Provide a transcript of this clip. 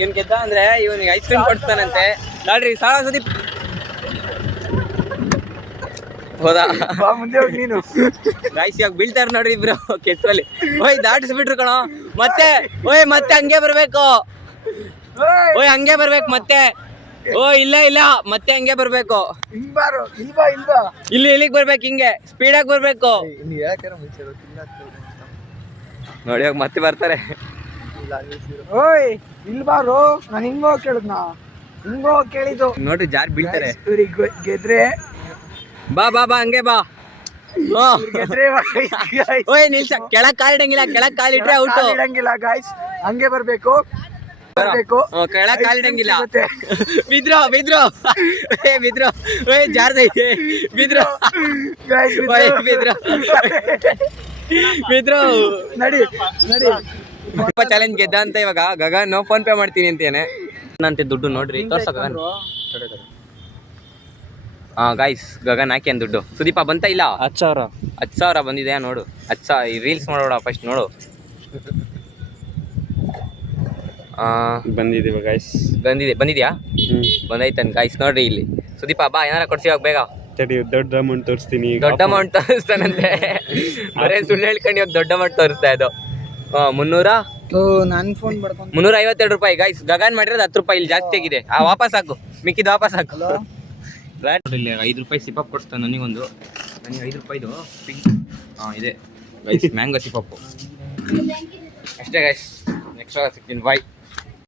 ಇವ್ನ್ ಗೆದ್ದ ಅಂದ್ರೆ ಇವನಿಗೆ ಐಸ್ ಕ್ರೀಮ್ ಕೊಡ್ತಾನಂತೆ ನೋಡ್ರಿ ಸಾಲ ಸುದೀಪ್ ಹೌದಾ ಮುಂದೆ ಹೋಗಿ ನೀನು ಗಾಯ್ಸ್ ಇವಾಗ ಬೀಳ್ತಾರ ನೋಡ್ರಿ ಇಬ್ರು ಕೆಸರಲ್ಲಿ ಓಯ್ ದಾಟಿಸ್ಬಿಟ್ರು ಕಣೋ ಮತ್ತೆ ಓಯ್ ಮತ್ತೆ ಹಂಗೆ ಬರ್ಬೇಕು ಓಯ್ ಹಂಗೆ ಬರ್ಬೇಕು ಮತ್ತೆ ಓ ಇಲ್ಲ ಇಲ್ಲ ಮತ್ತೆ ಹಂಗೆ ಬರ್ಬೇಕು ಹಿಂಬಾರು ಇಲ್ವಾ ಇಲ್ವಾ ಇಲ್ಲಿಗೆ ಬರ್ಬೇಕು ಹಿಂಗೆ ಸ್ಪೀಡಾಗಿ ಬರ್ಬೇಕು ನೋಡಿ ಇವಾಗ ಮತ್ತೆ ಬರ್ತಾರೆ ಓಯ್ ಇಲ್ಬಾರು ನಾನು ಹಿಂಗೋ ಕೇಳಿದ್ನಾ ಹಿಂಗೋ ಕೇಳಿದ್ದು ನೋಡ್ರಿ ಜಾರ್ ಬೀಳ್ತಾರೆ ಇವ್ರಿಗೆ ಗೆದ್ರೆ ಬಾ ಬಾ ಬಾ ಹಂಗೆ ಬಾ ಗೆದ್ರೆ ಓಯ್ ನಿಲ್ಸ ಕೆಳಗ್ ಕಾಲಿಡಂಗಿಲ್ಲ ಕೆಳಗ್ ಕಾಲಿಟ್ರೆ ಔಟು ಇಡಂಗಿಲ್ಲ ಗಾಯ್ಸ್ ಹಂಗೆ ಬರ್ಬೇಕು ಕೆಳಗ್ ಕಾಲಿಡಂಗಿಲ್ಲ ಬಿದ್ರು ಬಿದ್ರು ಬಿದ್ರು ಓಯ್ ಜಾರ್ದೈತೆ ಬಿದ್ರು ಬಿದ್ರು ಬಿದ್ರು ನಡಿ ನಡಿ ಚಾಲೆಂಜ್ ಗೆದ್ದ ಅಂತ ಇವಾಗ ಗಗನ್ ಫೋನ್ ಪೇ ಮಾಡ್ತೀನಿ ಅಂತೇನೆ ನಂತೆ ದುಡ್ಡು ನೋಡ್ರಿ ತೋರ್ಸ ಗಗನ್ ಹಾ ಗಾಯ್ಸ್ ಗಗನ್ ಹಾಕಿ ಅಂತ ದುಡ್ಡು ಸುದೀಪ ಬಂತ ಇಲ್ಲ 10,000 ಬಂದಿದೆ ನೋಡು 10,000 ರೀಲ್ಸ್ ಮಾಡೋಣ ಫಸ್ಟ್ ನೋಡು ಬಂದಿದೆ ಗಾಯ್ಸ್ ಬಂದಿದ್ಯಾ ಬಂದೈತನ್ ಗಾಯ್ಸ್ ನೋಡ್ರಿ ಇಲ್ಲಿ ಸುದೀಪ ಬಾ ಏನಾರ ಕೊಡ್ಸಿ ಇವಾಗ ಬೇಗ ದೊಡ್ಡ ಅಮೌಂಟ್ ತೋರಿಸ್ತೀನಿ ದೊಡ್ಡ ಅಮೌಂಟ್ ತೋರಿಸ್ತಾನಂತೆ ಬರೇ ಸುಳ್ಳು ಹೇಳ್ಕೊಂಡು ಇವಾಗ ದೊಡ್ಡ ಅಮೌಂಟ್ ತೋರಿಸ್ತಾ ಇದು 352 ರೂಪಾಯಿ ಗಾಯ್ಸ್ ಗಗನ್ ಮಾಡಿರೋದು 10 ರೂಪಾಯಿ ಇಲ್ಲಿ ಜಾಸ್ತಿ ಆಗಿದೆ ವಾಪಸ್ ಹಾಕು ಮಿಕ್ಕಿದ್ದು ವಾಪಸ್ ಹಾಕು ಇಲ್ಲಿ 5 ರೂಪಾಯಿ ಸಿಪಪ್ ಕೊಡ್ಸ್ತಾನೆ ನನಗೆ 5 ರೂಪಾಯಿದು ಇದೆ ಗೈಸ್ ಮ್ಯಾಂಗೋ ಸಿಪಪ್ಪು ಅಷ್ಟೇ ಗೈಸ್ ನೆಕ್ಸ್ಟ್ ಸಿಗ್ತೀನಿ ಬಾಯ್